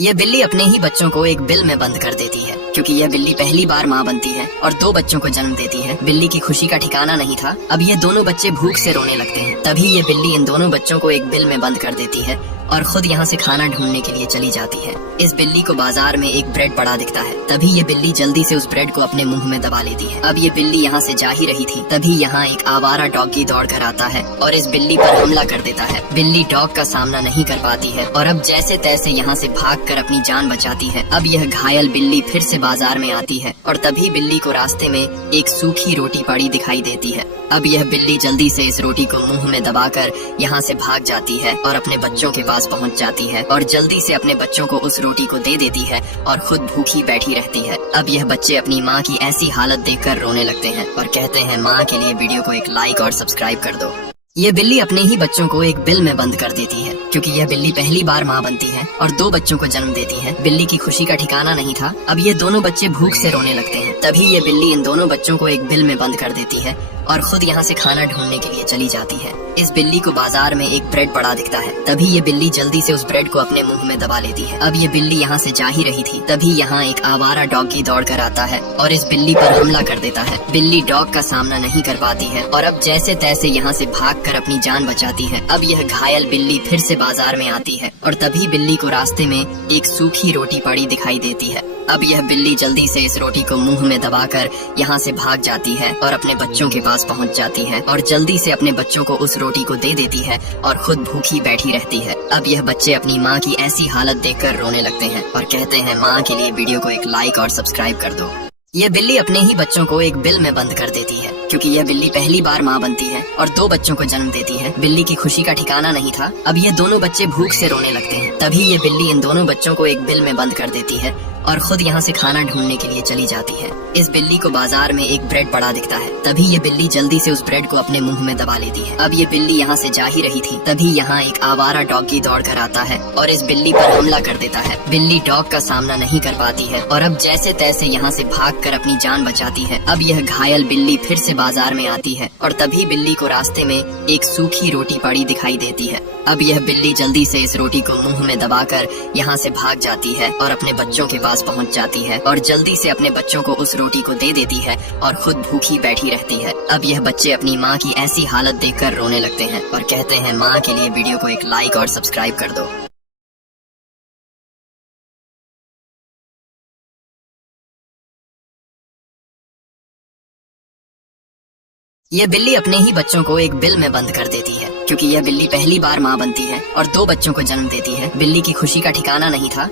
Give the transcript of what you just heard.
यह बिल्ली अपने ही बच्चों को एक बिल में बंद कर देती है क्योंकि यह बिल्ली पहली बार माँ बनती है और 2 बच्चों को जन्म देती है। बिल्ली की खुशी का ठिकाना नहीं था। अब ये दोनों बच्चे भूख से रोने लगते हैं। तभी ये बिल्ली इन दोनों बच्चों को एक बिल में बंद कर देती है और खुद यहाँ से खाना ढूंढने के लिए चली जाती है। इस बिल्ली को बाजार में एक ब्रेड पड़ा दिखता है। तभी ये बिल्ली जल्दी से उस ब्रेड को अपने मुंह में दबा लेती है। अब ये बिल्ली यहाँ से जा ही रही थी, तभी यहाँ एक आवारा डॉगी दौड़ कर आता है और इस बिल्ली पर हमला कर देता है। बिल्ली डॉग का सामना नहीं कर पाती है और अब जैसे तैसे यहाँ से भागकर अपनी जान बचाती है। अब यह घायल बिल्ली फिर से बाजार में आती है और तभी बिल्ली को रास्ते में एक सूखी रोटी पड़ी दिखाई देती है। अब यह बिल्ली जल्दी से इस रोटी को मुंह में दबाकर यहाँ से भाग जाती है और अपने बच्चों के पास पहुँच जाती है और जल्दी से अपने बच्चों को उस रोटी को दे देती है और खुद भूखी बैठी रहती है। अब यह बच्चे अपनी माँ की ऐसी हालत देखकर रोने लगते हैं और कहते हैं, माँ के लिए वीडियो को एक लाइक और सब्सक्राइब कर दो। ये बिल्ली अपने ही बच्चों को एक बिल में बंद कर देती है क्योंकि यह बिल्ली पहली बार माँ बनती है और 2 बच्चों को जन्म देती है। बिल्ली की खुशी का ठिकाना नहीं था। अब ये दोनों बच्चे भूख से रोने लगते हैं। तभी ये बिल्ली इन दोनों बच्चों को एक बिल में बंद कर देती है और खुद यहाँ से खाना ढूंढने के लिए चली जाती है। इस बिल्ली को बाजार में एक ब्रेड पड़ा दिखता है। तभी ये बिल्ली जल्दी से उस ब्रेड को अपने मुंह में दबा लेती है। अब ये बिल्ली यहाँ से जा ही रही थी, तभी यहाँ एक आवारा डॉगी दौड़ कर आता है और इस बिल्ली पर हमला कर देता है। बिल्ली डॉग का सामना नहीं कर पाती है और अब जैसे तैसे यहाँ से भागकर अपनी जान बचाती है। अब यह घायल बिल्ली फिर से बाजार में आती है और तभी बिल्ली को रास्ते में एक सूखी रोटी पड़ी दिखाई देती है। अब यह बिल्ली जल्दी से इस रोटी को मुंह में दबाकर यहाँ से भाग जाती है और अपने बच्चों के पास पहुँच जाती है और जल्दी से अपने बच्चों को उस रोटी को दे देती है और खुद भूखी बैठी रहती है। अब यह बच्चे अपनी माँ की ऐसी हालत देखकर रोने लगते हैं और कहते हैं, माँ के लिए वीडियो को एक लाइक और सब्सक्राइब कर दो। यह बिल्ली अपने ही बच्चों को एक बिल में बंद कर देती है क्योंकि यह बिल्ली पहली बार माँ बनती है और 2 बच्चों को जन्म देती है। बिल्ली की खुशी का ठिकाना नहीं था। अब ये दोनों बच्चे भूख से रोने लगते हैं। तभी ये बिल्ली इन दोनों बच्चों को एक बिल में बंद कर देती है और खुद यहाँ से खाना ढूंढने के लिए चली जाती है। इस बिल्ली को बाजार में एक ब्रेड पड़ा दिखता है। तभी ये बिल्ली जल्दी से उस ब्रेड को अपने मुंह में दबा लेती है। अब ये बिल्ली यहाँ से जा ही रही थी, तभी यहाँ एक आवारा डॉगी दौड़ कर आता है और इस बिल्ली पर हमला कर देता है। बिल्ली डॉग का सामना नहीं कर पाती है और अब जैसे तैसे यहाँ से भागकर अपनी जान बचाती है। अब यह घायल बिल्ली फिर से बाजार में आती है और तभी बिल्ली को रास्ते में एक सूखी रोटी पड़ी दिखाई देती है। अब यह बिल्ली जल्दी से इस रोटी को मुंह में दबाकर यहाँ से भाग जाती है और अपने बच्चों के पास पहुँच जाती है और जल्दी से अपने बच्चों को उस रोटी को दे देती है और खुद भूखी बैठी रहती है। अब यह बच्चे अपनी माँ की ऐसी हालत देखकर रोने लगते हैं और कहते हैं, माँ के लिए वीडियो को एक लाइक और सब्सक्राइब कर दो। यह बिल्ली अपने ही बच्चों को एक बिल में बंद कर देती है क्योंकि यह बिल्ली पहली बार माँ बनती है और 2 बच्चों को जन्म देती है। बिल्ली की खुशी का ठिकाना नहीं था।